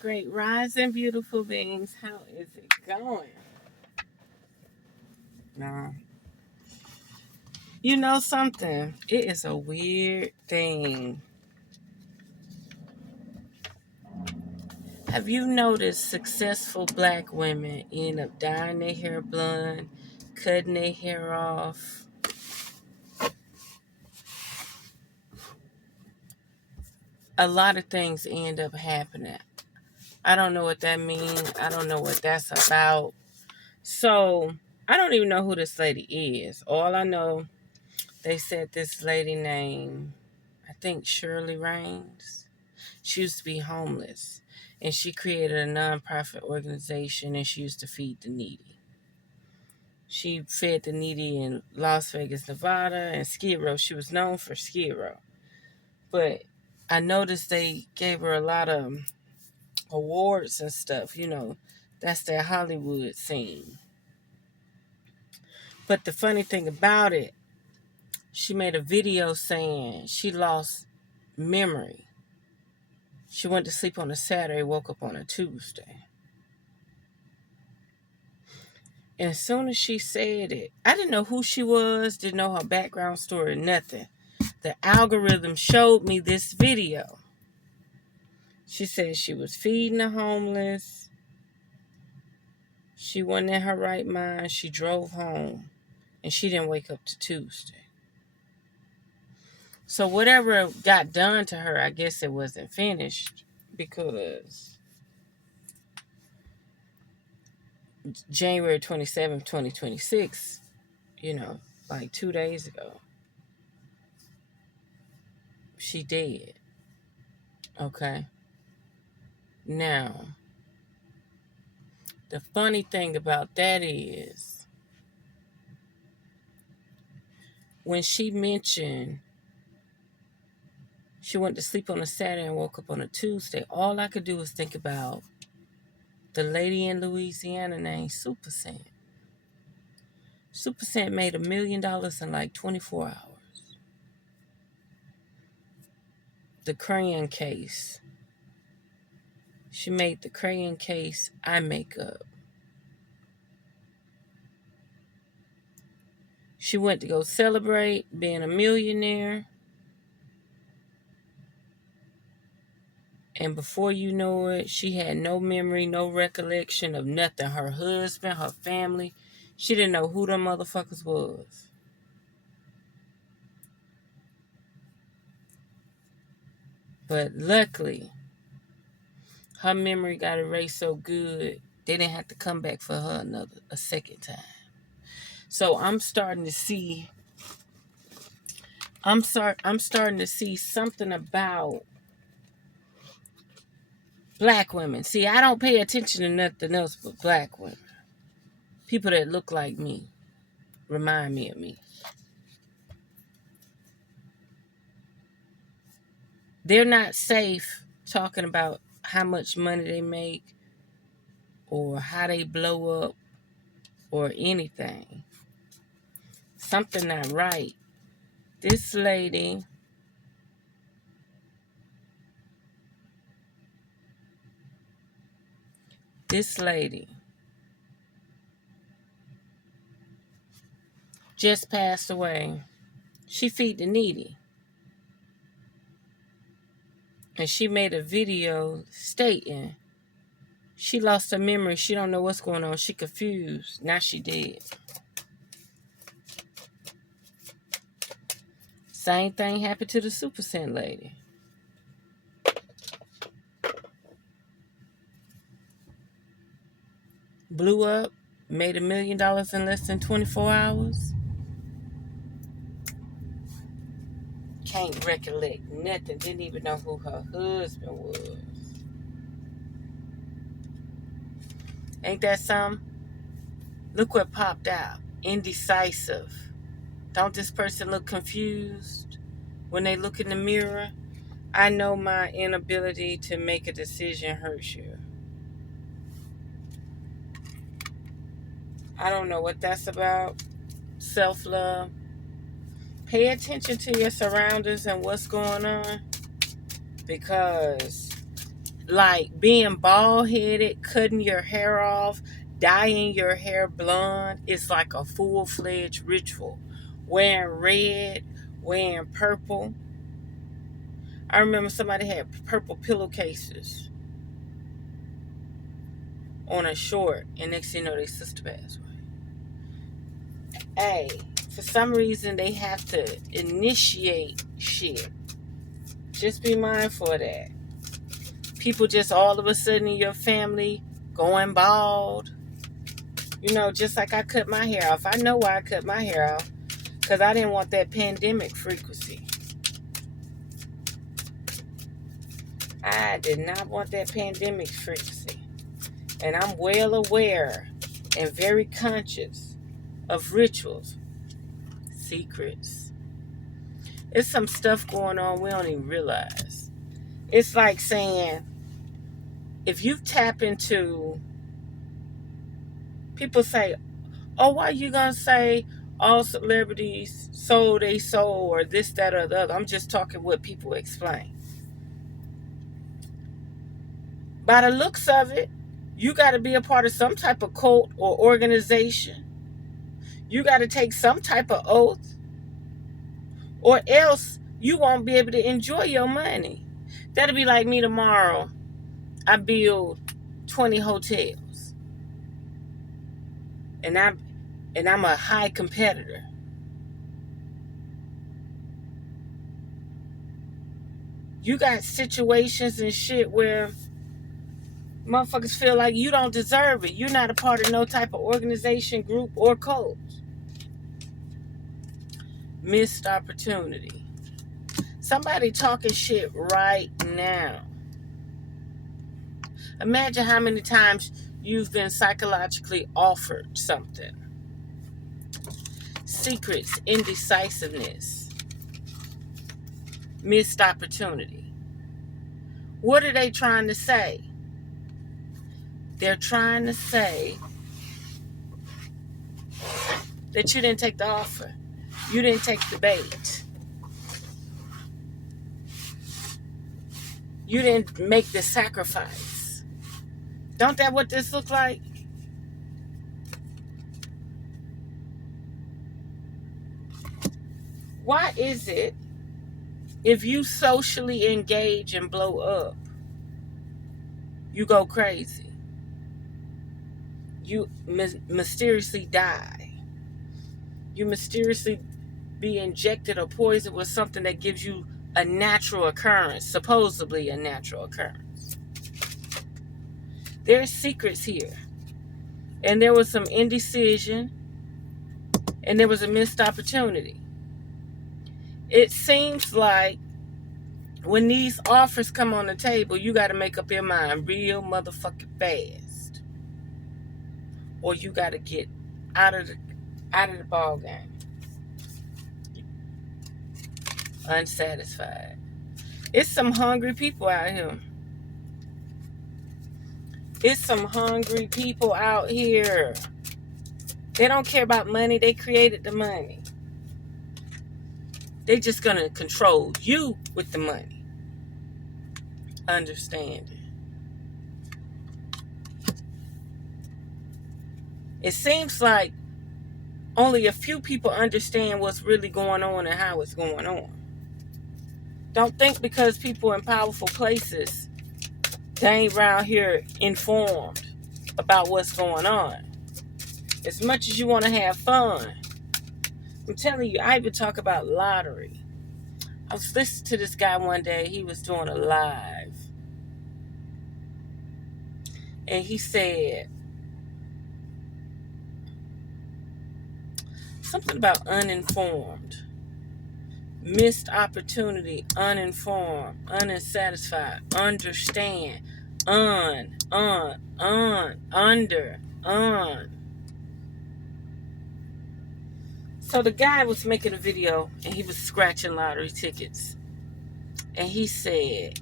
Great rising, beautiful beings. How is it going? Nah. You know something? It is a weird thing. Have you noticed successful black women end up dyeing their hair blonde, cutting their hair off? A lot of things end up happening. I don't know what that means. I don't know what that's about. So, I don't even know who this lady is. All I know, they said this lady named, I think, Shirley Raines. She used to be homeless, and she created a nonprofit organization, and she used to feed the needy. She fed the needy in Las Vegas, Nevada, and Skid Row. She was known for Skid Row. But I noticed they gave her a lot of awards and stuff. You know, that's their Hollywood scene. But the funny thing about it, she made a video saying she lost memory. She went to sleep on a Saturday, woke up on a Tuesday. And as soon as she said it, I didn't know who she was, didn't know her background story, nothing. The algorithm showed me this video. She said she was feeding the homeless. She wasn't in her right mind. She drove home, and she didn't wake up to Tuesday. So whatever got done to her, I guess it wasn't finished, because January 27th, 2026, like 2 days ago, she dead. Okay. Now, the funny thing about that is, when she mentioned she went to sleep on a Saturday and woke up on a Tuesday, all I could do was think about the lady in Louisiana named Super Cent. Super Cent made $1 million in like 24 hours. The crayon case. She made the crayon case eye makeup. She went to go celebrate being a millionaire. And before you know it, she had no memory, no recollection of nothing. Her husband, her family. She didn't know who them motherfuckers was. But luckily, her memory got erased so good, they didn't have to come back for her a second time. So I'm starting to see something about black women. See, I don't pay attention to nothing else but black women. People that look like me, remind me of me. They're not safe talking about how much money they make or how they blow up or anything. Something not right. This lady just passed away. She feed the needy. And she made a video stating she lost her memory. She don't know what's going on. She confused. Now she dead. Same thing happened to the Super Cent lady. Blew up, made $1 million in less than 24 hours. Can't recollect nothing. Didn't even know who her husband was. Ain't that something? Look what popped out. Indecisive. Don't this person look confused when they look in the mirror? I know my inability to make a decision hurts you. I don't know what that's about. Self-love. Pay attention to your surroundings and what's going on, because like being bald-headed, cutting your hair off, dyeing your hair blonde is like a full-fledged ritual. Wearing red, wearing purple. I remember somebody had purple pillowcases on a short, and next thing you know, their sister passed away. Hey, for some reason, they have to initiate shit. Just be mindful of that. People just all of a sudden in your family going bald. You know, just like I cut my hair off. I know why I cut my hair off. Because I didn't want that pandemic frequency. I did not want that pandemic frequency. And I'm well aware and very conscious of rituals, secrets. There's some stuff going on we don't even realize. It's like saying, if you tap into, people say, oh, why are you going to say all celebrities sold their soul or this, that, or the other? I'm just talking what people explain. By the looks of it, you got to be a part of some type of cult or organization. You got to take some type of oath, or else you won't be able to enjoy your money. That'll be like me tomorrow. I build 20 hotels, and I'm a high competitor. You got situations and shit where motherfuckers feel like you don't deserve it. You're not a part of no type of organization, group, or cult. Missed opportunity. Somebody talking shit right now. Imagine how many times you've been psychologically offered something. Secrets, indecisiveness, missed opportunity. What are they trying to say? They're trying to say that you didn't take the offer. You didn't take the bait. You didn't make the sacrifice. Don't that what this look like? Why is it if you socially engage and blow up, you go crazy? You mysteriously die. You mysteriously be injected or poisoned with something that gives you a natural occurrence, supposedly a natural occurrence. There's secrets here. And there was some indecision, and there was a missed opportunity. It seems like when these offers come on the table, you got to make up your mind real motherfucking fast, or you got to get out of the ball game. Unsatisfied. It's some hungry people out here. It's some hungry people out here. They don't care about money. They created the money. They just gonna control you with the money. Understand it. It seems like only a few people understand what's really going on and how it's going on. Don't think because people in powerful places, they ain't around here informed about what's going on. As much as you want to have fun, I'm telling you, I even talk about lottery. I was listening to this guy one day. He was doing a live. And he said something about uninformed. Missed opportunity, uninformed, unsatisfied, understand, under. So the guy was making a video and he was scratching lottery tickets. And he said,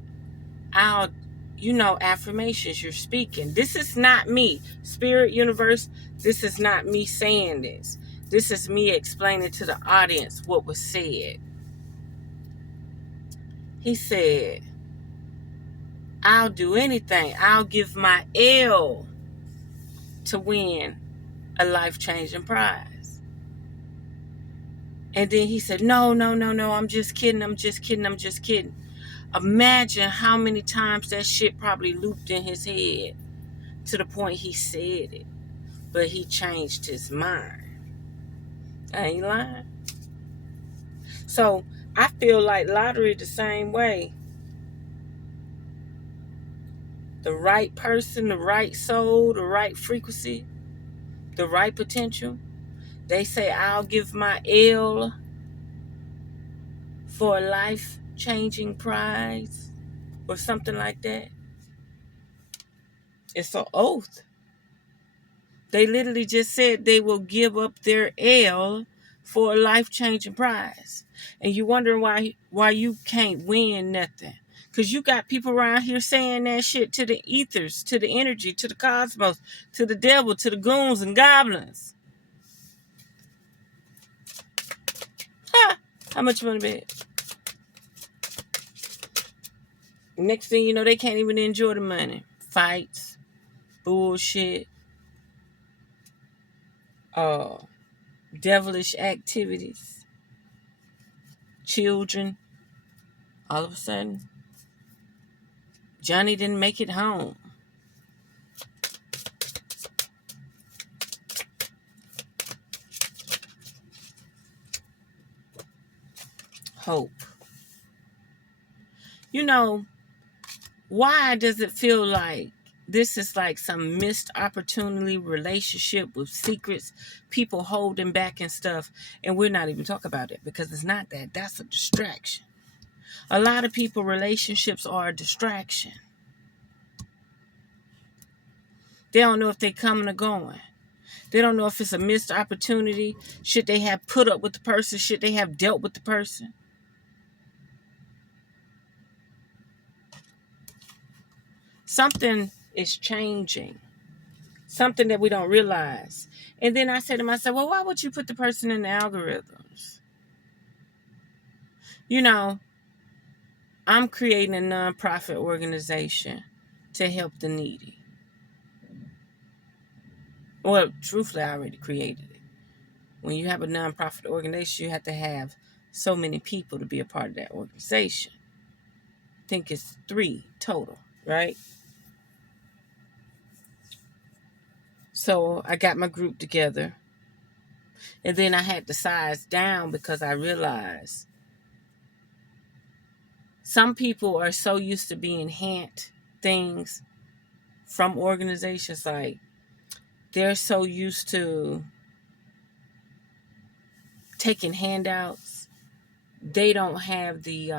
affirmations you're speaking. This is not me. Spirit universe, this is not me saying this. This is me explaining to the audience what was said. He said, I'll do anything. I'll give my L to win a life-changing prize. And then he said, no, I'm just kidding. I'm just kidding. Imagine how many times that shit probably looped in his head to the point he said it. But he changed his mind. I ain't lying. So I feel like lottery the same way. The right person, the right soul, the right frequency, the right potential. They say, I'll give my L for a life-changing prize or something like that. It's an oath. They literally just said they will give up their L for a life-changing prize. And you wondering why you can't win nothing. Because you got people around here saying that shit to the ethers, to the energy, to the cosmos, to the devil, to the goons and goblins. Ha! How much you want to bet? Next thing you know, they can't even enjoy the money. Fights, bullshit, devilish activities, children. All of a sudden, Johnny didn't make it home. Hope. You know, why does it feel like this is like some missed opportunity relationship with secrets, people holding back and stuff, and we're not even talking about it because it's not that. That's a distraction. A lot of people, relationships are a distraction. They don't know if they're coming or going. They don't know if it's a missed opportunity. Should they have put up with the person? Should they have dealt with the person? Something is changing. Something that we don't realize. And then I said to myself, well, why would you put the person in the algorithms? You know, I'm creating a nonprofit organization to help the needy. Well, truthfully, I already created it. When you have a nonprofit organization, you have to have so many people to be a part of that organization. I think it's 3 total, right? So I got my group together. And then I had to size down because I realized some people are so used to being hand things from organizations. Like, they're so used to taking handouts. They don't have the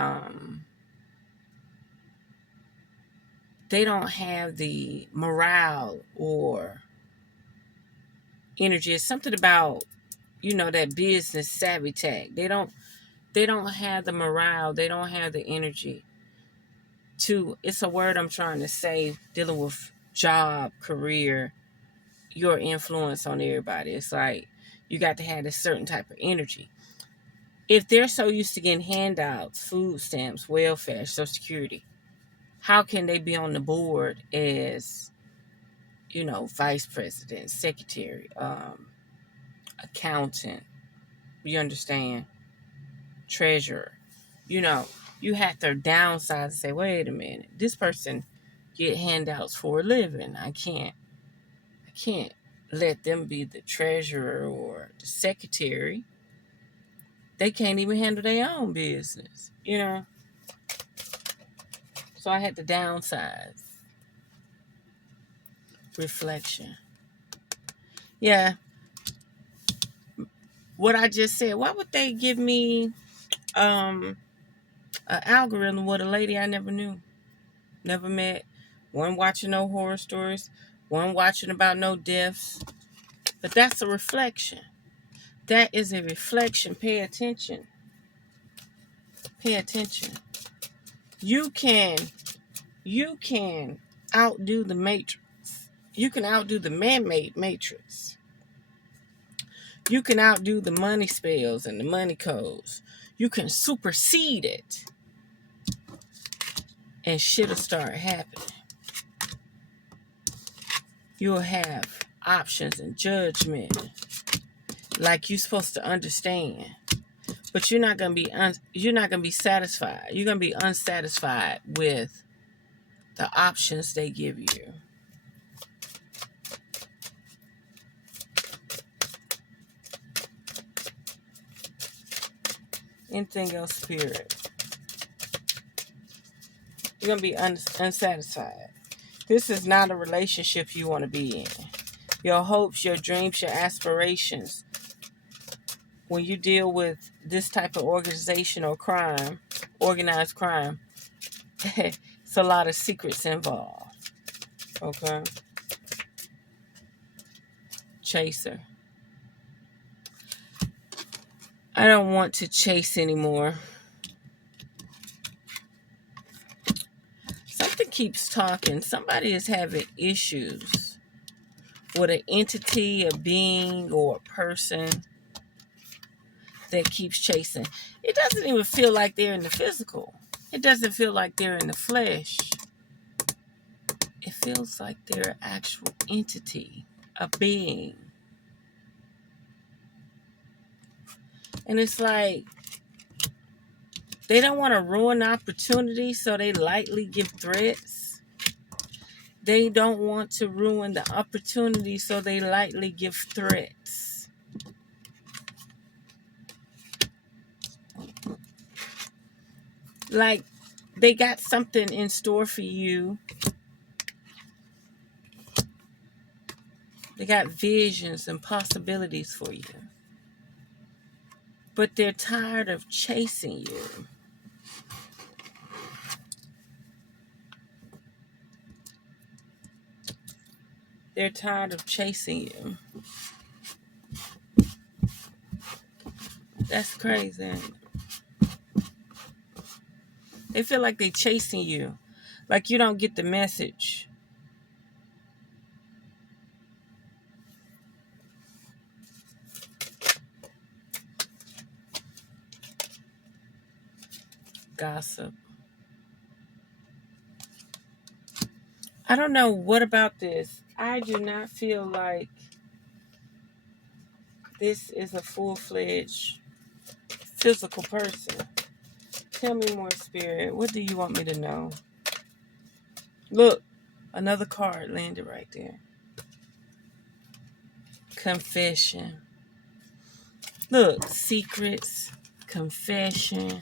morale or energy. It's something about, that business savvy tag. They don't have the morale. They don't have the energy it's a word I'm trying to say, dealing with job, career, your influence on everybody. It's like you got to have this certain type of energy. If they're so used to getting handouts, food stamps, welfare, Social Security, how can they be on the board as, vice president, secretary, accountant, you understand, treasurer? You have to downsize and say, wait a minute, this person get handouts for a living. I can't let them be the treasurer or the secretary. They can't even handle their own business, So I had to downsize. Reflection. Yeah. What I just said, why would they give me an algorithm with a lady I never knew, never met, one watching no horror stories, one watching about no deaths? But that's a reflection. That is a reflection. Pay attention. Pay attention. You can outdo the matrix. You can outdo the man-made matrix. You can outdo the money spells and the money codes. You can supersede it. and shit'll start happening. You'll have options and judgment like you're supposed to understand. But you're not gonna be satisfied. You're gonna be unsatisfied with the options they give you. Anything else, Spirit? You're gonna be unsatisfied. This is not a relationship you want to be in. Your hopes, your dreams, your aspirations. When you deal with this type of organization or crime, organized crime, it's a lot of secrets involved. Okay? Chaser. I don't want to chase anymore. Something keeps talking. Somebody is having issues with an entity, a being, or a person that keeps chasing. It doesn't even feel like they're in the physical. It doesn't feel like they're in the flesh. It feels like they're an actual entity, a being. And it's like they don't want to ruin opportunities, so they lightly give threats. They don't want to ruin the opportunity, so they lightly give threats. Like they got something in store for you. They got visions and possibilities for you. But they're tired of chasing you. They're tired of chasing you. That's crazy. They feel like they're chasing you. Like you don't get the message. Gossip. I don't know what about this. I do not feel like this is a full-fledged physical person. Tell me more, Spirit. What do you want me to know? Look, another card landed right there. Confession. Look, secrets, confession,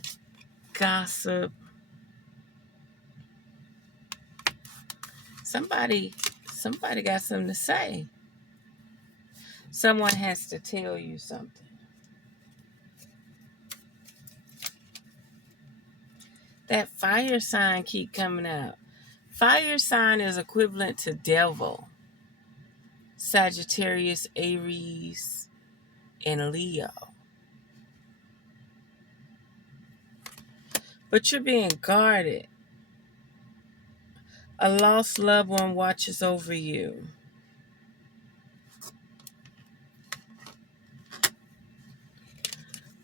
gossip. Somebody got something to say. Someone has to tell you something. That fire sign keep coming out. Fire sign is equivalent to devil. Sagittarius, Aries, and Leo. But you're being guarded. A lost loved one watches over you.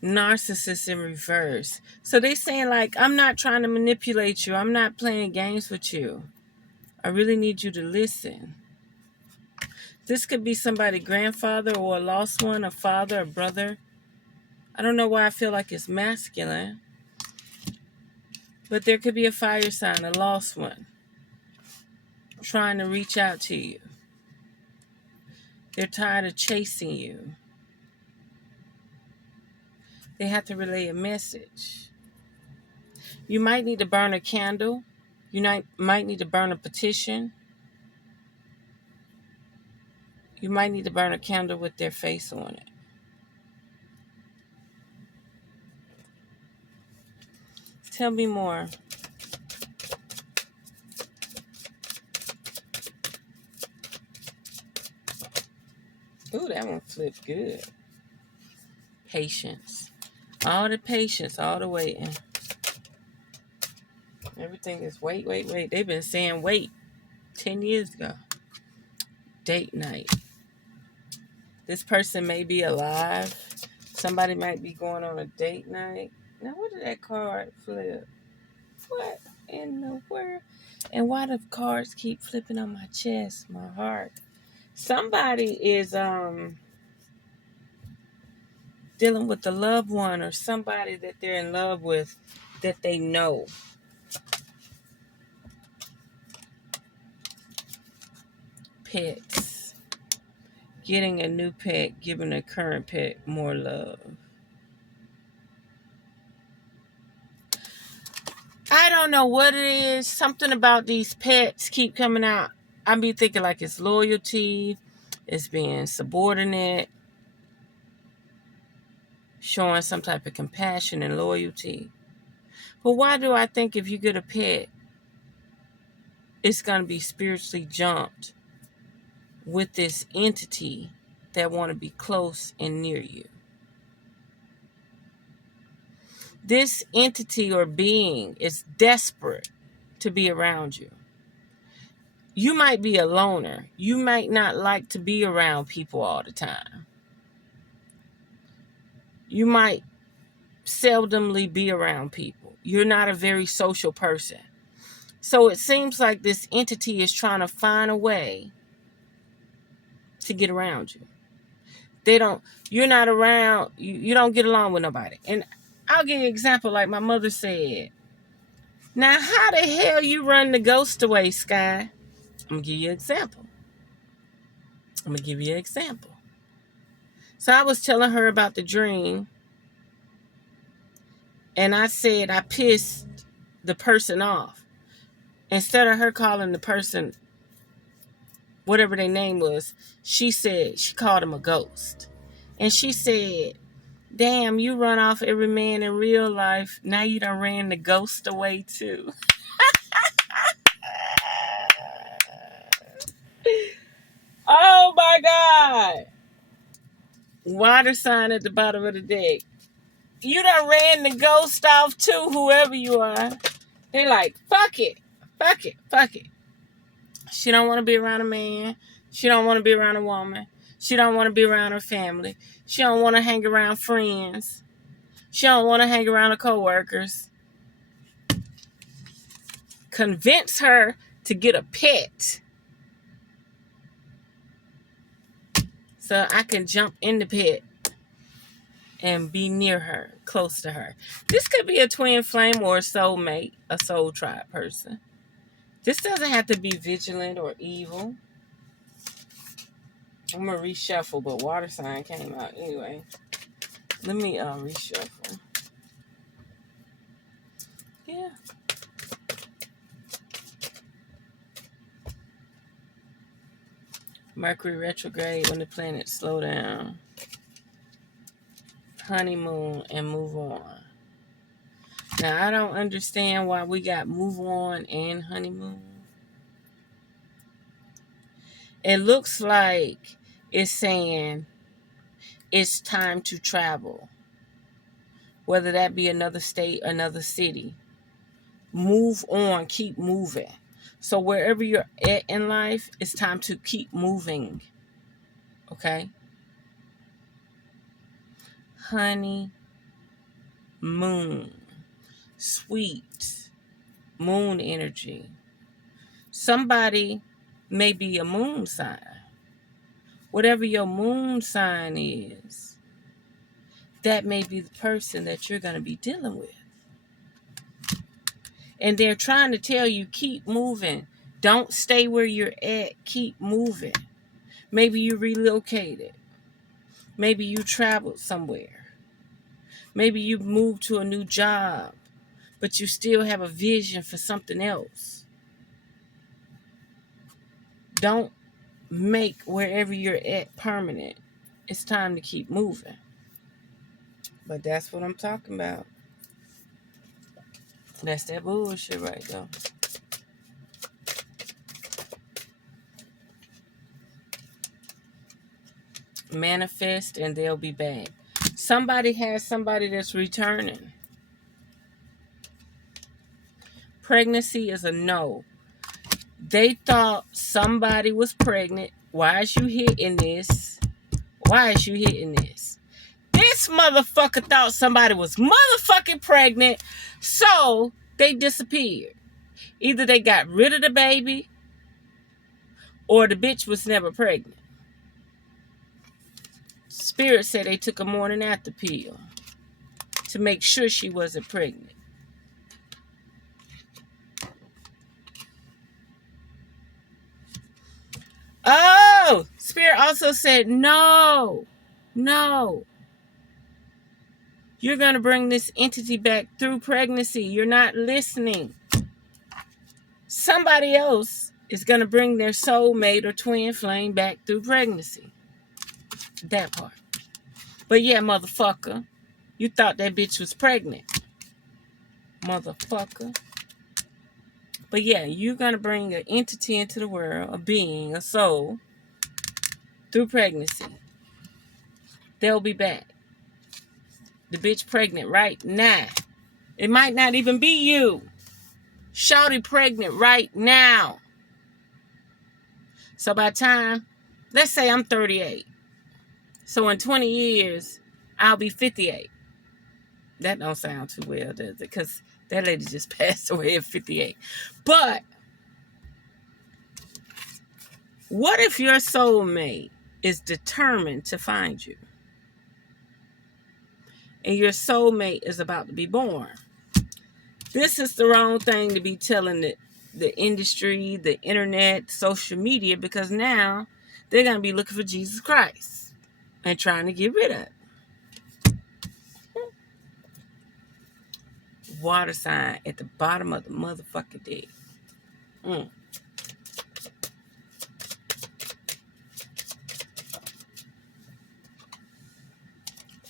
Narcissist in reverse. So they saying like, I'm not trying to manipulate you. I'm not playing games with you. I really need you to listen. This could be somebody's grandfather or a lost one, a father, a brother. I don't know why I feel like it's masculine. But there could be a fire sign, a lost one, trying to reach out to you. They're tired of chasing you. They have to relay a message. You might need to burn a candle. You might need to burn a petition. You might need to burn a candle with their face on it. Tell me more. Ooh, that one flipped good. Patience. All the patience, all the waiting. Everything is wait. They've been saying wait 10 years ago. Date night. This person may be alive. Somebody might be going on a date night. Now, what did that card flip? What in the world? And why the cards keep flipping on my chest, my heart? Somebody is dealing with a loved one or somebody that they're in love with that they know. Pets. Getting a new pet, giving a current pet more love. I don't know what it is. Something about these pets keep coming out. I be thinking like it's loyalty, it's being subordinate, showing some type of compassion and loyalty. But why do I think if you get a pet, it's going to be spiritually jumped with this entity that want to be close and near you? This entity or being is desperate to be around you. You might be a loner. You might not like to be around people all the time. You might seldomly be around people. You're not a very social person. So it seems like this entity is trying to find a way to get around you. You're not around, you don't get along with nobody. And I'll give you an example like my mother said. Now, how the hell you run the ghost away, Sky? I'm going to give you an example. So I was telling her about the dream. And I said I pissed the person off. Instead of her calling the person whatever their name was, she called him a ghost. And she said, damn, you run off every man in real life. Now you done ran the ghost away too. Oh my God. Water sign at the bottom of the deck. You done ran the ghost off too, whoever you are. They like, fuck it. She don't want to be around a man. She don't want to be around a woman. She don't want to be around her family. She don't want to hang around friends. She don't want to hang around her coworkers. Convince her to get a pet so I can jump in the pet and be near her, close to her. This could be a twin flame or a soulmate, a soul tribe person. This doesn't have to be vigilant or evil. I'm going to reshuffle, but water sign came out anyway. Let me reshuffle. Yeah. Mercury retrograde when the planets slow down. Honeymoon and move on. Now, I don't understand why we got move on and honeymoon. It looks like it's saying it's time to travel. Whether that be another state, another city. Move on, keep moving. So wherever you're at in life, it's time to keep moving. Okay? Honey, moon, sweet, moon energy. Somebody may be a moon sign. Whatever your moon sign is, that may be the person that you're going to be dealing with. And they're trying to tell you, keep moving. Don't stay where you're at. Keep moving. Maybe you relocated. Maybe you traveled somewhere. Maybe you moved to a new job, but you still have a vision for something else. Don't make wherever you're at permanent. It's time to keep moving. But that's what I'm talking about. That's that bullshit right there. Manifest and they'll be back. Somebody has somebody that's returning. Pregnancy is a no. They thought somebody was pregnant. Why is you hitting this? This motherfucker thought somebody was motherfucking pregnant, so they disappeared. Either they got rid of the baby or the bitch was never pregnant. Spirit said they took a morning after pill to make sure she wasn't pregnant. Oh, Spirit also said, no. You're going to bring this entity back through pregnancy. You're not listening. Somebody else is going to bring their soulmate or twin flame back through pregnancy. That part. But yeah, motherfucker, you thought that bitch was pregnant. Motherfucker. But yeah, you're going to bring an entity into the world, a being, a soul, through pregnancy. They'll be back. The bitch pregnant right now. It might not even be you. Shawty pregnant right now. So by the time, let's say I'm 38. So in 20 years, I'll be 58. That don't sound too well, does it? Because that lady just passed away at 58. But what if your soulmate is determined to find you? And your soulmate is about to be born. This is the wrong thing to be telling the industry, the internet, social media, because now they're going to be looking for Jesus Christ and trying to get rid of it. Water sign at the bottom of the motherfucking deck.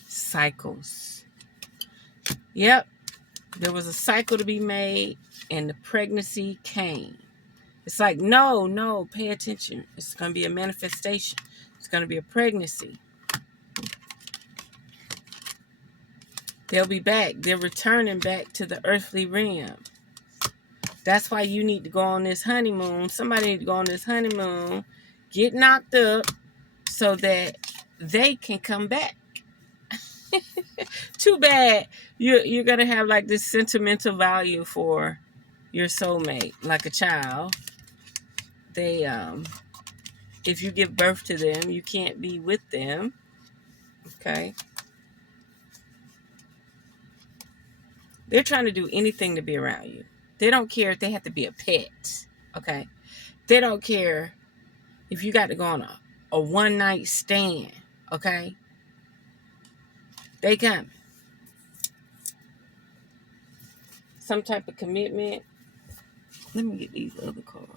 Cycles. Yep. There was a cycle to be made and the pregnancy came. It's like, no, pay attention. It's going to be a manifestation. It's going to be a pregnancy. They'll be back. They're returning back to the earthly realm. That's why you need to go on this honeymoon. Somebody need to go on this honeymoon, get knocked up so that they can come back. Too bad you're going to have like this sentimental value for your soulmate, like a child. They, if you give birth to them, you can't be with them. Okay. They're trying to do anything to be around you. They don't care if they have to be a pet. Okay. They don't care if you got to go on a one night stand. Okay. They come. Some type of commitment. Let me get these other cards.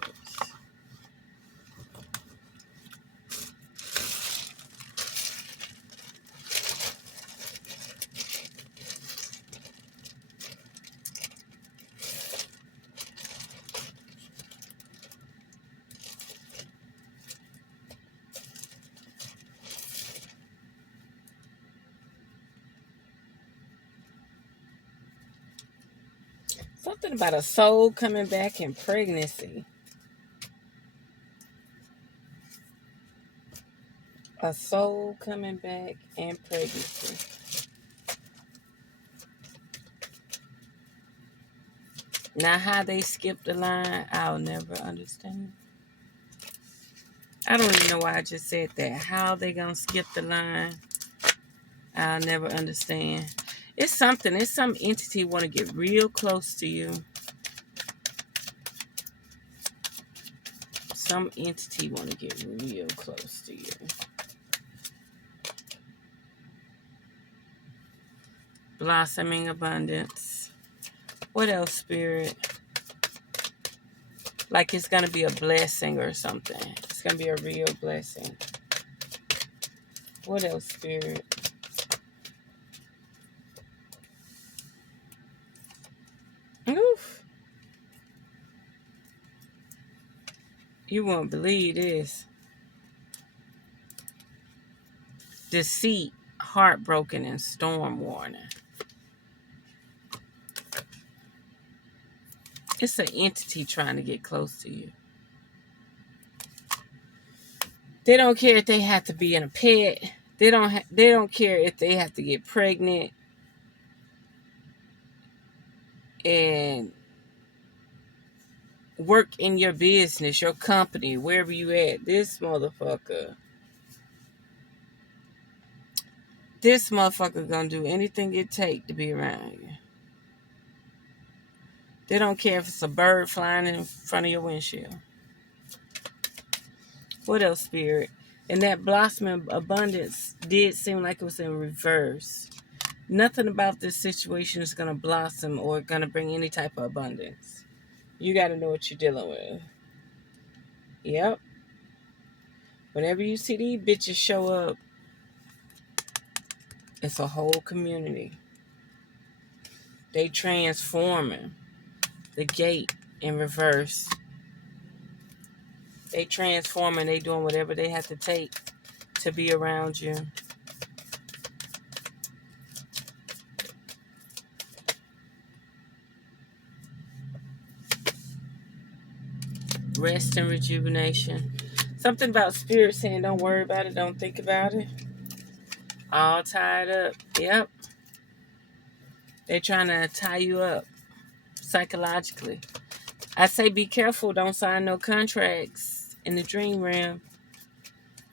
Something about a soul coming back in pregnancy. A soul coming back in pregnancy. Now, how they skipped the line, I'll never understand. I don't even know why I just said that. How they gonna skip the line, I'll never understand. It's something. It's some entity want to get real close to you. Some entity want to get real close to you. Blossoming abundance. What else, Spirit? Like it's going to be a blessing or something. It's going to be a real blessing. What else, Spirit? Oof. You won't believe this. Deceit, heartbroken, and storm warning. It's an entity trying to get close to you. They don't care if they have to be in a pet. They don't care if they have to get pregnant. And work in your business, your company, wherever you at. This motherfucker gonna do anything it take to be around you. They don't care if it's a bird flying in front of your windshield. What else, Spirit? And that blossoming abundance did seem like it was in reverse. Nothing about this situation is going to blossom or going to bring any type of abundance. You got to know what you're dealing with. Yep. Whenever you see these bitches show up, it's a whole community. They transforming the gate in reverse. They transforming, they doing whatever they have to take to be around you. Rest and rejuvenation. Something about Spirit saying don't worry about it, don't think about it. All tied up. Yep. They're trying to tie you up psychologically. I say be careful. Don't sign no contracts in the dream realm.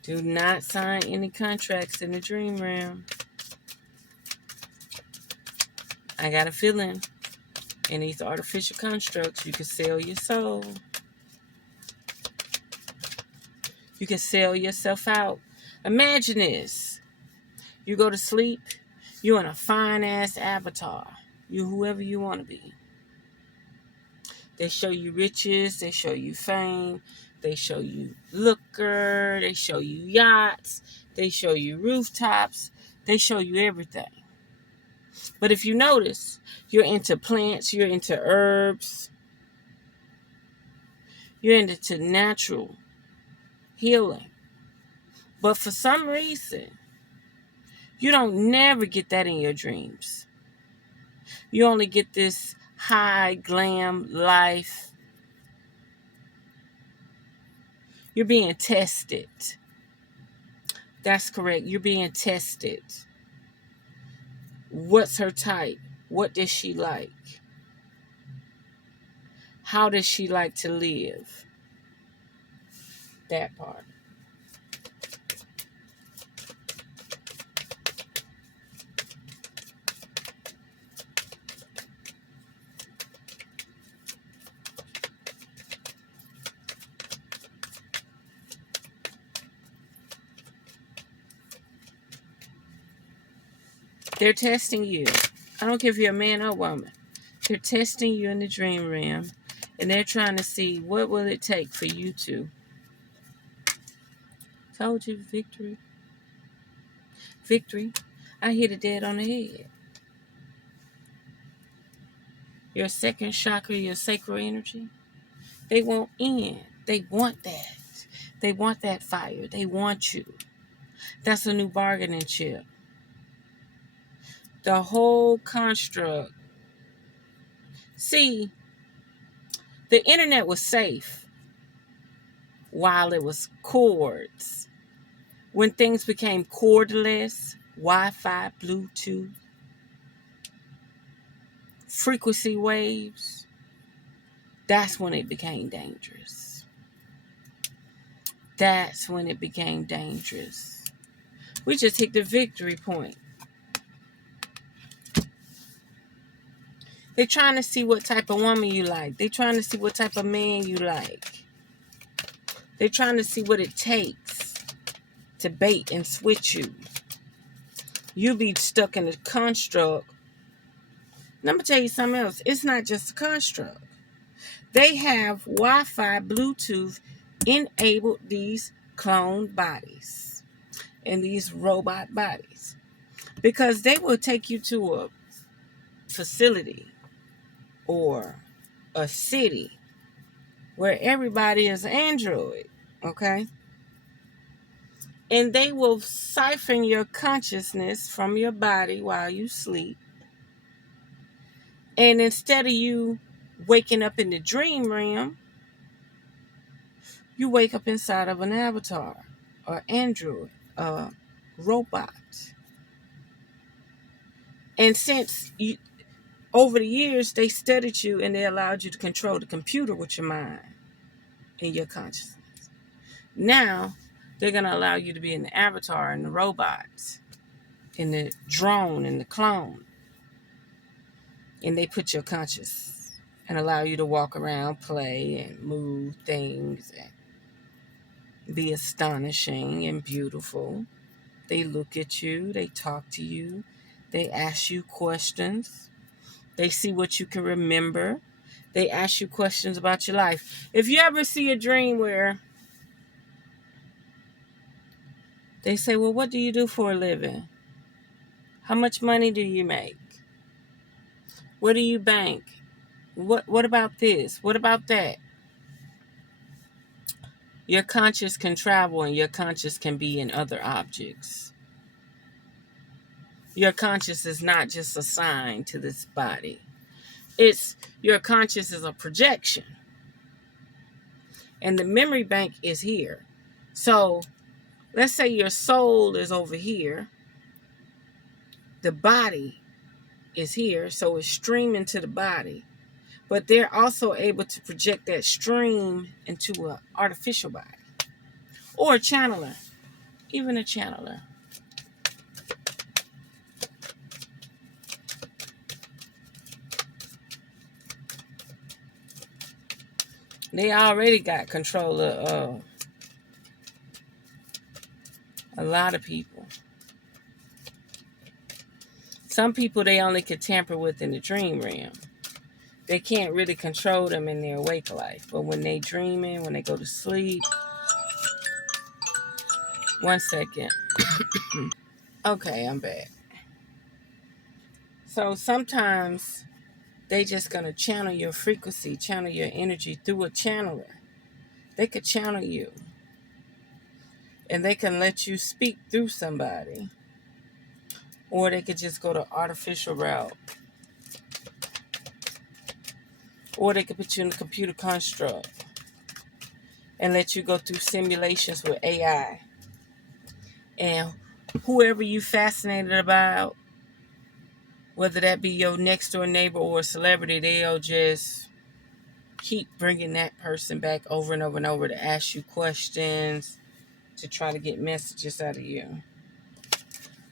Do not sign any contracts in the dream realm. I got a feeling in these artificial constructs, you can sell your soul. You can sell yourself out. Imagine this. You go to sleep. You're in a fine-ass avatar. You whoever you want to be. They show you riches. They show you fame. They show you liquor. They show you yachts. They show you rooftops. They show you everything. But if you notice, you're into plants. You're into herbs. You're into natural healing. But for some reason, you don't never get that in your dreams. You only get this high glam life. You're being tested. That's correct. You're being tested. What's her type? What does she like? How does she like to live? That part. They're testing you. I don't care if you're a man or woman. They're testing you in the dream realm, and they're trying to see what will it take for you to. Told you, victory. Victory. I hit it dead on the head. Your second chakra, your sacral energy, they won't end. They want that. They want that fire. They want you. That's a new bargaining chip. The whole construct. See, the internet was safe while it was cords. When things became cordless, Wi-Fi, Bluetooth, frequency waves, that's when it became dangerous. That's when it became dangerous. We just hit the victory point. They're trying to see what type of woman you like. They're trying to see what type of man you like. They're trying to see what it takes to bait and switch you. You be stuck in a construct. And I'm going to tell you something else. It's not just a construct. They have Wi-Fi, Bluetooth enabled these cloned bodies and these robot bodies. Because they will take you to a facility or a city where everybody is Android, okay? And they will siphon your consciousness from your body while you sleep. And instead of you waking up in the dream realm, you wake up inside of an avatar or android, robot. And since Over the years, they studied you and they allowed you to control the computer with your mind and your consciousness. Now, they're going to allow you to be in the avatar and the robots, in the drone and the clone. And they put your conscious and allow you to walk around, play, and move things and be astonishing and beautiful. They look at you, they talk to you, they ask you questions, they see what you can remember, they ask you questions about your life. If you ever see a dream where they say, well, what do you do for a living? How much money do you make? Where do you bank? What about this? What about that? Your conscious can travel and your conscious can be in other objects. Your conscious is not just assigned to this body. It's your conscious is a projection. And the memory bank is here. So let's say your soul is over here. The body is here. So it's streaming to the body. But they're also able to project that stream into an artificial body. Or a channeler. Even a channeler. They already got control of a lot of people. Some people they only could tamper with in the dream realm. They can't really control them in their awake life. But when they dreaming, when they go to sleep. One second. Okay, I'm back. So sometimes they just going to channel your frequency, channel your energy through a channeler. They could channel you. And they can let you speak through somebody. Or they could just go the artificial route. Or they could put you in a computer construct and let you go through simulations with AI. And whoever you fascinated about, whether that be your next door neighbor or a celebrity, they'll just keep bringing that person back over and over and over to ask you questions, to try to get messages out of you.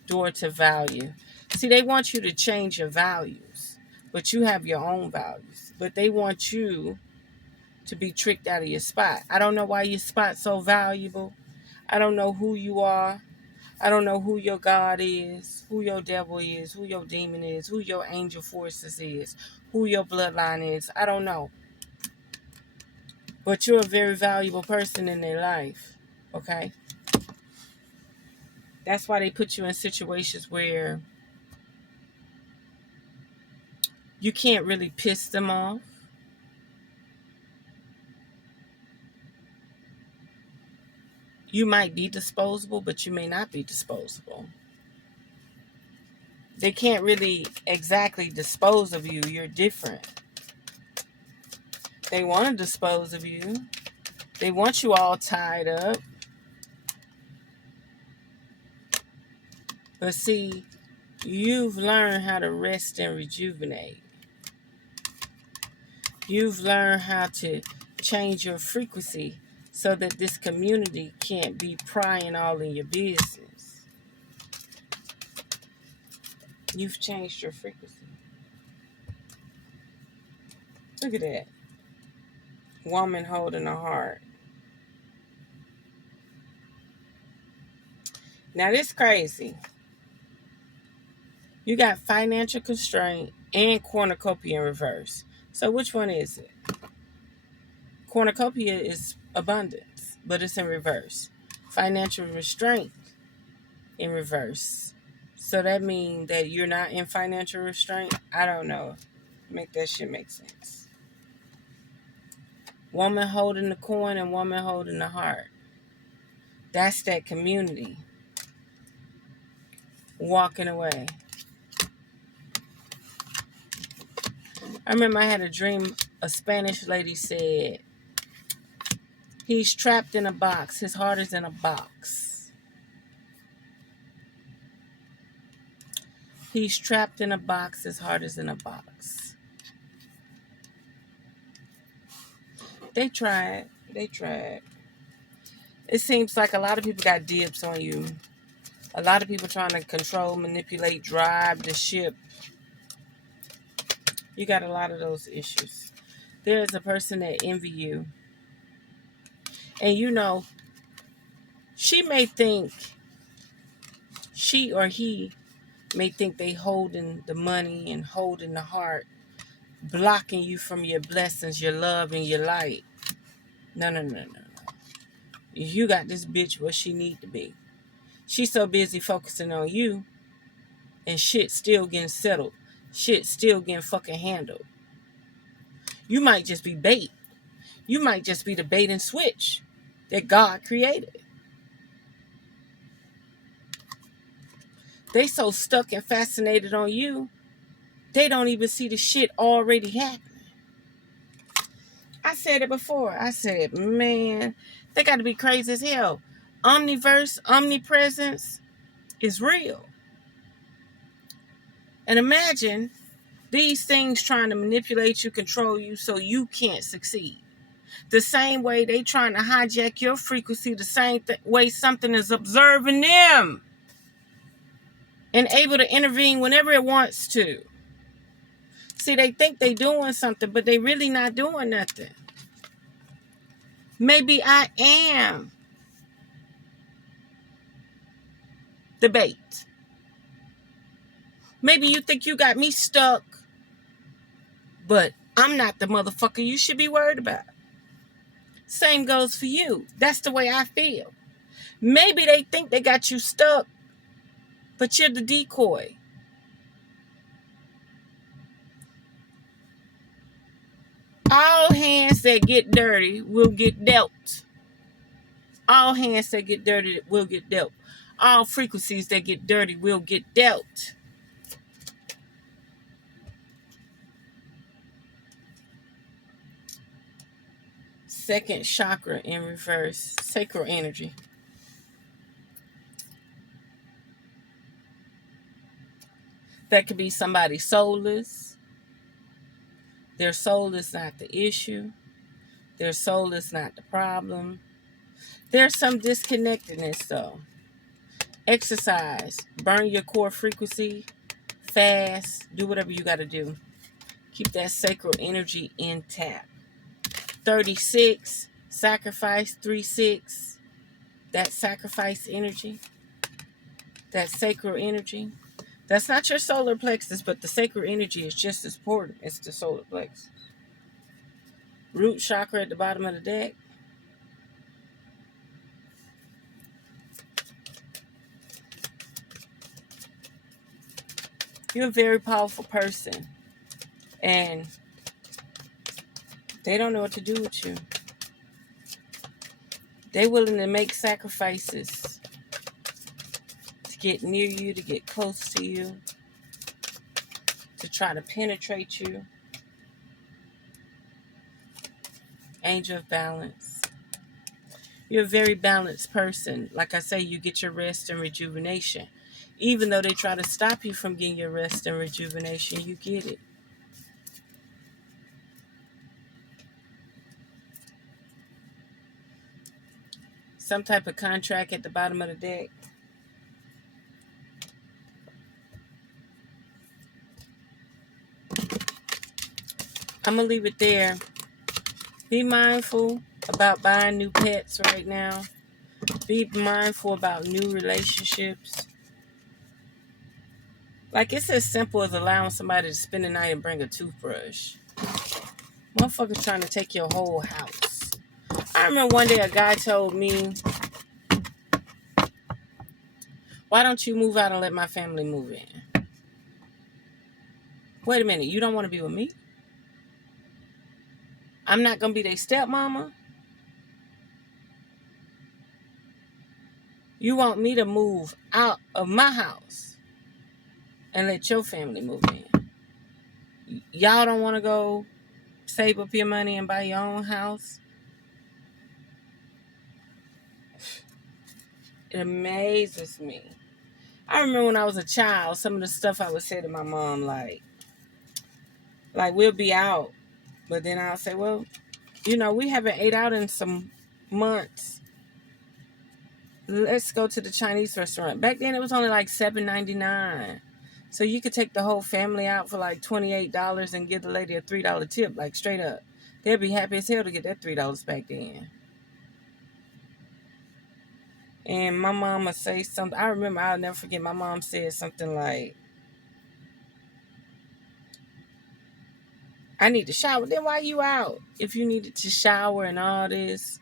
Door to value. See, they want you to change your values, but you have your own values. But they want you to be tricked out of your spot. I don't know why your spot's so valuable. I don't know who you are. I don't know who your God is, who your devil is, who your demon is, who your angel forces is, who your bloodline is. I don't know. But you're a very valuable person in their life, okay? That's why they put you in situations where you can't really piss them off. You might be disposable, but you may not be disposable. They can't really exactly dispose of you. You're different. They want to dispose of you. They want you all tied up. But see, you've learned how to rest and rejuvenate. You've learned how to change your frequency so that this community can't be prying all in your business. You've changed your frequency. Look at that. Woman holding a heart. Now this crazy. You got financial constraint and cornucopia in reverse. So which one is it? Cornucopia is abundance, but it's in reverse. Financial restraint in reverse. So that means that you're not in financial restraint? I don't know. Make that shit make sense. Woman holding the coin and woman holding the heart. That's that community. Walking away. I remember I had a dream. A Spanish lady said, he's trapped in a box. His heart is in a box. He's trapped in a box. His heart is in a box. They tried. They tried. It seems like a lot of people got dibs on you. A lot of people trying to control, manipulate, drive the ship. You got a lot of those issues. There is a person that envy you. And you know, she or he may think they holding the money and holding the heart, blocking you from your blessings, your love, and your light. No. You got this bitch where she need to be. She's so busy focusing on you, and shit still getting settled. Shit still getting fucking handled. You might just be bait. You might just be the bait and switch that God created. They so stuck and fascinated on you, they don't even see the shit already happening. I said it before. I said, man, they got to be crazy as hell. Omniverse, omnipresence is real. And imagine these things trying to manipulate you, control you so you can't succeed. The same way they trying to hijack your frequency, the same way something is observing them and able to intervene whenever it wants to. See, they think they doing something, but they really not doing nothing. Maybe I am the bait. Maybe you think you got me stuck, but I'm not the motherfucker you should be worried about. Same goes for you. That's the way I feel. Maybe they think they got you stuck, but you're the decoy. All hands that get dirty will get dealt. All hands that get dirty will get dealt. All frequencies that get dirty will get dealt. Second chakra in reverse, sacral energy. That could be somebody soulless. Their soul is not the issue. Their soul is not the problem. There's some disconnectedness though. Exercise. Burn your core frequency. Fast. Do whatever you got to do. Keep that sacral energy intact. 36. Sacrifice. 3-6. That sacrifice energy. That sacral energy. That's not your solar plexus, but the sacral energy is just as important as the solar plexus. Root chakra at the bottom of the deck. You're a very powerful person, and they don't know what to do with you. They're willing to make sacrifices to get near you, to get close to you, to try to penetrate you. Angel of balance. You're a very balanced person. Like I say, you get your rest and rejuvenation. Even though they try to stop you from getting your rest and rejuvenation, you get it. Some type of contract at the bottom of the deck. I'm going to leave it there. Be mindful about buying new pets right now. Be mindful about new relationships. Like, it's as simple as allowing somebody to spend the night and bring a toothbrush. Motherfuckers trying to take your whole house. I remember one day a guy told me, why don't you move out and let my family move in? Wait a minute, you don't want to be with me? I'm not going to be their stepmama? You want me to move out of my house and let your family move in? Y'all don't want to go save up your money and buy your own house? It amazes me. I remember when I was a child, some of the stuff I would say to my mom, like we'll be out, but then I'll say, well, we haven't ate out in some months. Let's go to the Chinese restaurant. Back then, it was only like $7.99. So you could take the whole family out for like $28 and give the lady a $3 tip, like straight up. They'd be happy as hell to get that $3 back then. And my mom would say something. I remember, I'll never forget, my mom said something like, I need to shower. Then why you out if you needed to shower and all this,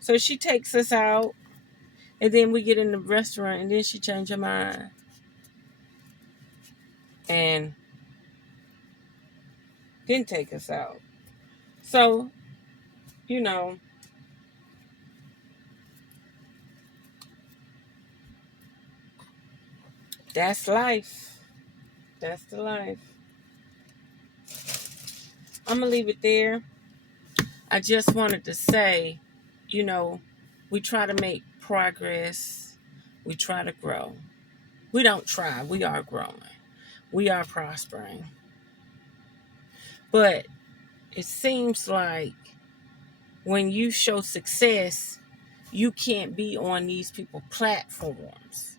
So she takes us out, and then we get in the restaurant, and then she changed her mind. And didn't take us out. So, that's life. That's the life. I'm going to leave it there. I just wanted to say, we try to make progress. We try to grow. We don't try. We are growing. We are prospering. But it seems like when you show success, you can't be on these people's platforms.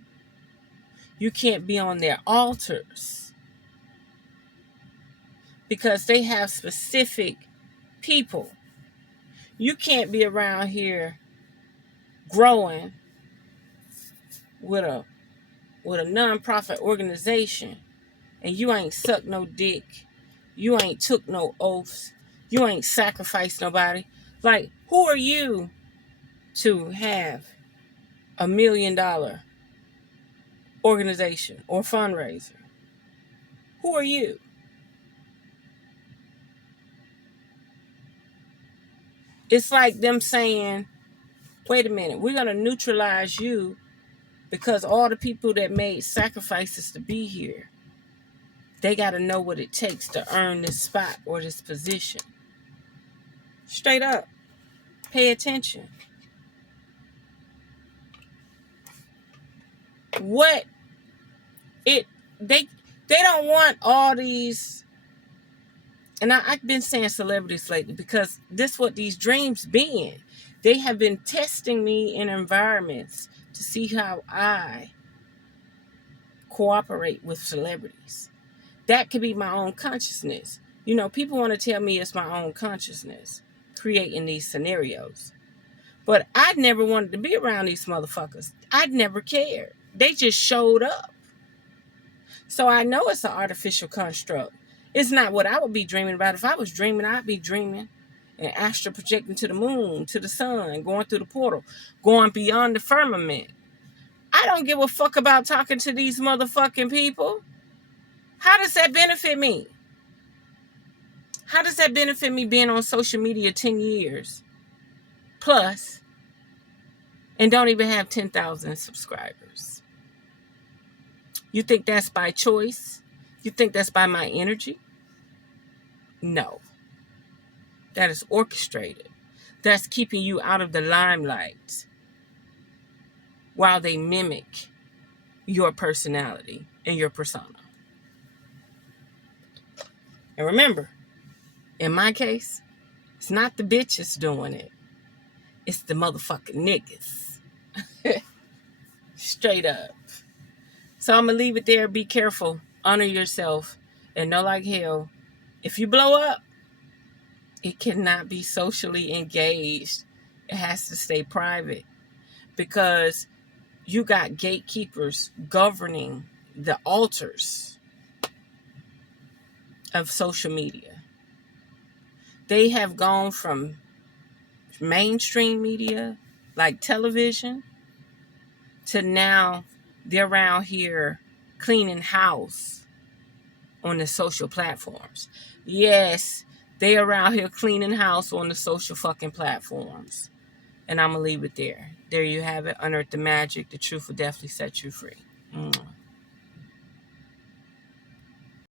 You can't be on their altars because they have specific people. You can't be around here growing with a nonprofit organization and you ain't sucked no dick. You ain't took no oaths. You ain't sacrificed nobody. Like, who are you to have $1 million organization or fundraiser? Who are you? It's like them saying, wait a minute, we're going to neutralize you because all the people that made sacrifices to be here, they got to know what it takes to earn this spot or this position. Straight up. Pay attention. They don't want all these, and I've been saying celebrities lately because this what these dreams been. They have been testing me in environments to see how I cooperate with celebrities. That could be my own consciousness. People want to tell me it's my own consciousness creating these scenarios. But I never wanted to be around these motherfuckers. I'd never cared. They just showed up. So I know it's an artificial construct. It's not what I would be dreaming about. If I was dreaming, I'd be dreaming and astral projecting to the moon, to the sun, going through the portal, going beyond the firmament. I don't give a fuck about talking to these motherfucking people. How does that benefit me? How does that benefit me being on social media 10 years plus and don't even have 10,000 subscribers? You think that's by choice? You think that's by my energy? No. That is orchestrated. That's keeping you out of the limelight while they mimic your personality and your persona. And remember, in my case, it's not the bitches doing it. It's the motherfucking niggas. Straight up. So I'm going to leave it there. Be careful. Honor yourself. And know like hell, if you blow up, it cannot be socially engaged. It has to stay private. Because you got gatekeepers governing the altars of social media. They have gone from mainstream media, like television, to now they're around here cleaning house on the social platforms. Yes, they around here cleaning house on the social fucking platforms. And I'm going to leave it there. There you have it. Unearth the magic. The truth will definitely set you free.